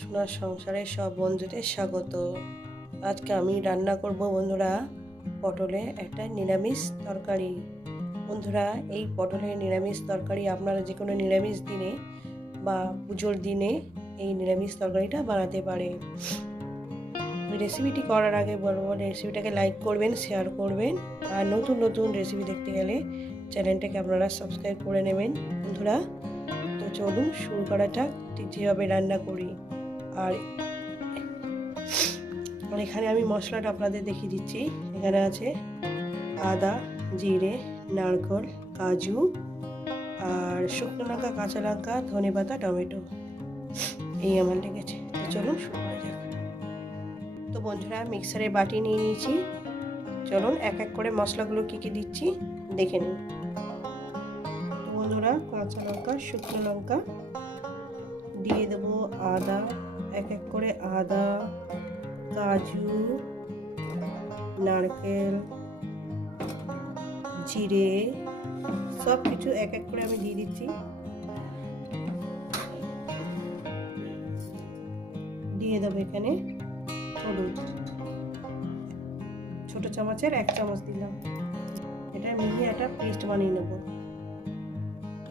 সোনার সংসারে সব বন্ধুদের স্বাগত। আজকে আমি রান্না করব বন্ধুরা পটলে একটা নিরামিষ তরকারি। বন্ধুরা, এই পটলের নিরামিষ তরকারি আপনারা যে কোনো নিরামিষ দিনে বা পুজোর দিনে এই নিরামিষ তরকারিটা বানাতে পারে রেসিপিটি করার আগে বলব, রেসিপিটাকে লাইক করবেন, শেয়ার করবেন। আর নতুন নতুন রেসিপি দেখতে গেলে চ্যানেলটাকে আপনারা সাবস্ক্রাইব করে নেবেন। বন্ধুরা, তো চলুন শুরু করা যাক, ঠিক যেভাবে রান্না করি। আর এখানে আমি মশলাটা আপনাদের দেখিয়ে দিচ্ছি। এখানে আছে আদা, জিরে, নারকল, কাজু আর শুকনো লঙ্কা, কাঁচা লঙ্কা, ধনে পাতা, টমেটো। এই আমার লেগেছে। চলুন শুরু করা যাক। তো বন্ধুরা মিক্সারে বাটি নিয়ে নিয়েছি। চলুন এক এক করে মশলাগুলো কী কী দিচ্ছি দেখে নিন বন্ধুরা, কাঁচা লঙ্কা, শুকনো লঙ্কা, দিয়ে দেবো আদা এক এক করে আদা, কাজু, নারকেল, জিরে সব কিছু এক এক করে আমি দিয়ে দিচ্ছি। দিয়ে দেবো এখানে হলুদ। ছোট চামচের এক চামচ দিলাম। এটা মিলিয়ে একটা পেস্ট বানিয়ে নেব।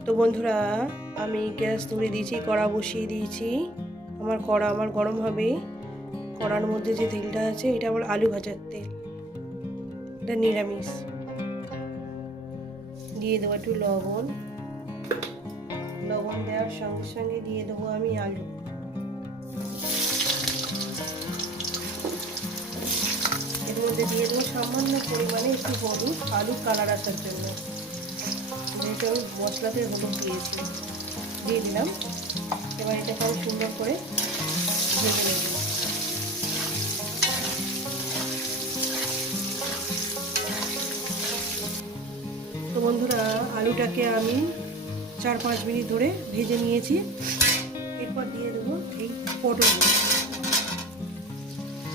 তো বন্ধুরা, আমি গ্যাস ধরে দিয়েছি, কড়া বসিয়ে দিয়েছি। আমার কড়া আমার গরম হবে কড়ার মধ্যে যে তেলটা আছে, এটা আমার আলু ভাজার তেল। এটা নিরামিষ। দিয়ে দেবো একটু লবণ। লবণ দেওয়ার সঙ্গে সঙ্গে দিয়ে দেবো আমি আলু। এর মধ্যে দিয়ে দেবো সামান্য পরিমাণে একটু হলুদ। আলু কালার আসার জন্য। যেহেতু আমি মশলাতে হলুদ দিয়েছি। দিয়ে দিলাম। এবার এটাকে আমি সুন্দর করে ভেজে নেব। তো বন্ধুরা, আলুটাকে আমি চার পাঁচ মিনিট ধরে ভেজে নিয়েছি। এরপর দিয়ে দেবো এই পটলগুলো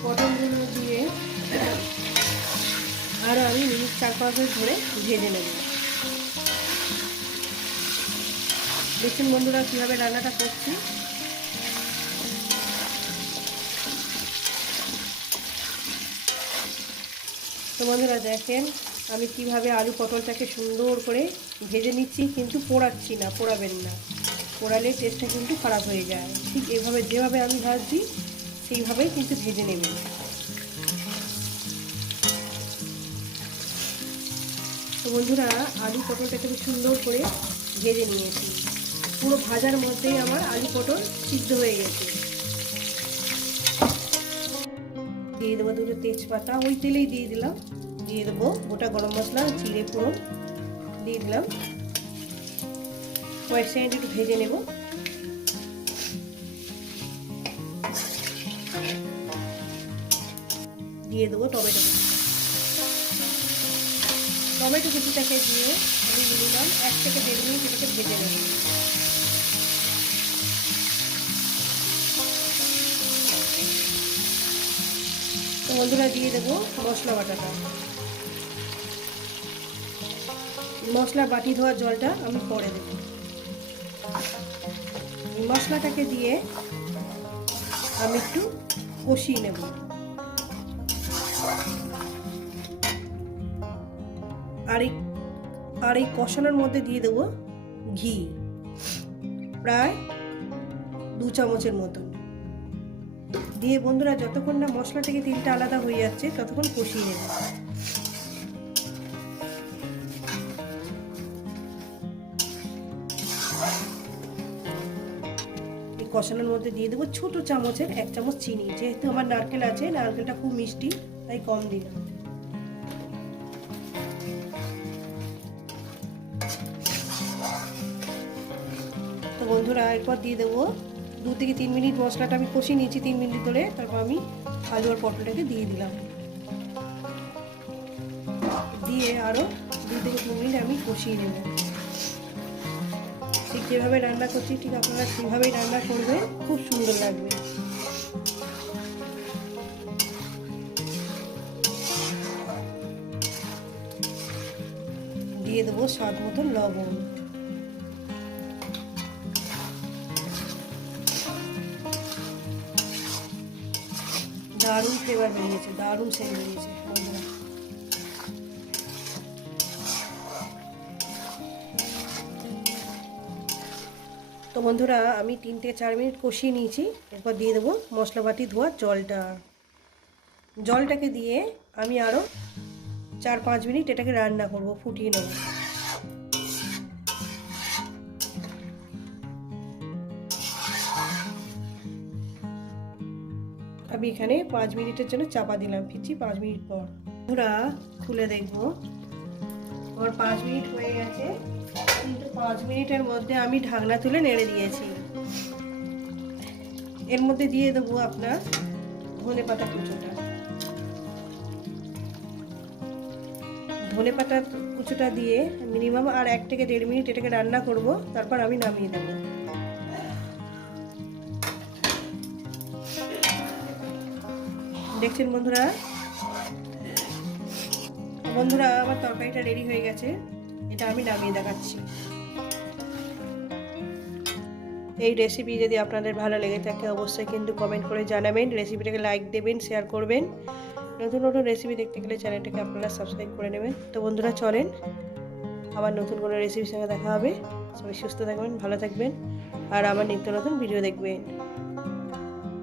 পটলগুলো দিয়ে আরও আমি মিনিট চার পাঁচ মিনিট ধরে ভেজে নেব। দেখছেন বন্ধুরা, কীভাবে রান্নাটা করছি। তো বন্ধুরা, দেখেন, আমি কীভাবে আলু পটলটাকে সুন্দর করে ভেজে নিচ্ছি, কিন্তু পোড়াচ্ছি না, পোড়াবেন না। পোড়ালে টেস্টটা কিন্তু খারাপ হয়ে যায়। ঠিক এভাবে, যেভাবে আমি ভাজছি, সেইভাবেই কিন্তু ভেজে নেবেন তো বন্ধুরা, আলু পটলটাকে আমি সুন্দর করে ভেজে নিয়েছি। পুরো ভাজার মধ্যেই আমার আলু পটল সিদ্ধ হয়ে গেছে। দিয়ে দেবো দুটো তেজপাতা, ওই তেলেই দিয়ে দিলাম। দিয়ে দেবো গোটা গরম মশলা, জিরে ফোড়ন দিয়ে দিলাম। কয়েক সেকেন্ড একটু ভেজে নেব। দিয়ে দেবো টমেটো। টমেটো কিছুটাকে দিয়ে আমি মিনিমাম এক থেকে দেড় মিনিট এটাকে ভেজে নেব। বন্ধুরা দিয়ে দেবো মশলা বাটাটা। মশলা বাটি ধোয়ার জলটা আমি পরে দেব। মশলাটাকে দিয়ে আমি একটু কষিয়ে নেব। আর এই আর এই কষানোর মধ্যে দিয়ে দেবো ঘি। প্রায় দু চামচের মতো দিয়ে বন্ধুরা যতক্ষণ না মশলা থেকে তিলটা আলাদা হয়ে যাচ্ছে, ততক্ষণ কষিয়ে নেব। কষানোর মধ্যে দিয়ে দেবো ছোট চামচের এক চামচ চিনি। যেহেতু আমার নারকেল আছে, নারকেলটা খুব মিষ্টি, তাই কম দিলাম। তো বন্ধুরা, এরপর দিয়ে দেবো দু থেকে তিন মিনিট মশলাটা আমি কষিয়ে নিয়েছি, তিন মিনিট ধরে তারপর আমি আলু আর পটলটাকে দিয়ে দিলাম। দিয়ে আরও দু থেকে তিন মিনিট আমি কষিয়ে নেব। ঠিক যেভাবে রান্না করছি, ঠিক আপনারা সেভাবেই রান্না করবেন, খুব সুন্দর লাগবে। দিয়ে দেবো স্বাদ মতন লবণ। দারুণ ফ্লেভার বেরিয়েছে দারুণ সেন্ট বেরিয়েছে তো বন্ধুরা, আমি তিন থেকে চার মিনিট কষিয়ে নিয়েছি, এরপর দিয়ে দেবো মশলাপাতি ধোয়া জলটা। জলটাকে দিয়ে আমি আরও চার পাঁচ মিনিট এটাকে রান্না করব, ফুটিয়ে নেব। আমি এখানে পাঁচ মিনিটের জন্য চাপা দিলাম ফিরছি পাঁচ মিনিট পর। বন্ধুরা খুলে দেখব। আমার পাঁচ মিনিট হয়ে গেছে। কিন্তু পাঁচ মিনিটের মধ্যে আমি ঢাকনা তুলে নেড়ে দিয়েছি। এর মধ্যে দিয়ে দেবো আপনার ধনে পাতা কুচোটা। ধনে পাতা কুচোটা দিয়ে মিনিমাম আর এক থেকে দেড় মিনিট এটাকে রান্না করব, তারপর আমি নামিয়ে দেব। দেখছেন বন্ধুরা? বন্ধুরা, আমার তরকারিটা রেডি হয়ে গেছে। এটা আমি নামিয়ে দেখাচ্ছি। এই রেসিপি যদি আপনাদের ভালো লেগে থাকে, অবশ্যই কিন্তু কমেন্ট করে জানাবেন। রেসিপিটাকে লাইক দেবেন শেয়ার করবেন। নতুন নতুন রেসিপি দেখতে গেলে চ্যানেলটাকে আপনারা সাবস্ক্রাইব করে নেবেন। তো বন্ধুরা, চলেন। আবার নতুন কোনো রেসিপির সঙ্গে দেখা হবে। সবাই সুস্থ থাকবেন, ভালো থাকবেন। আর আমার নিত্য নতুন ভিডিও দেখবেন।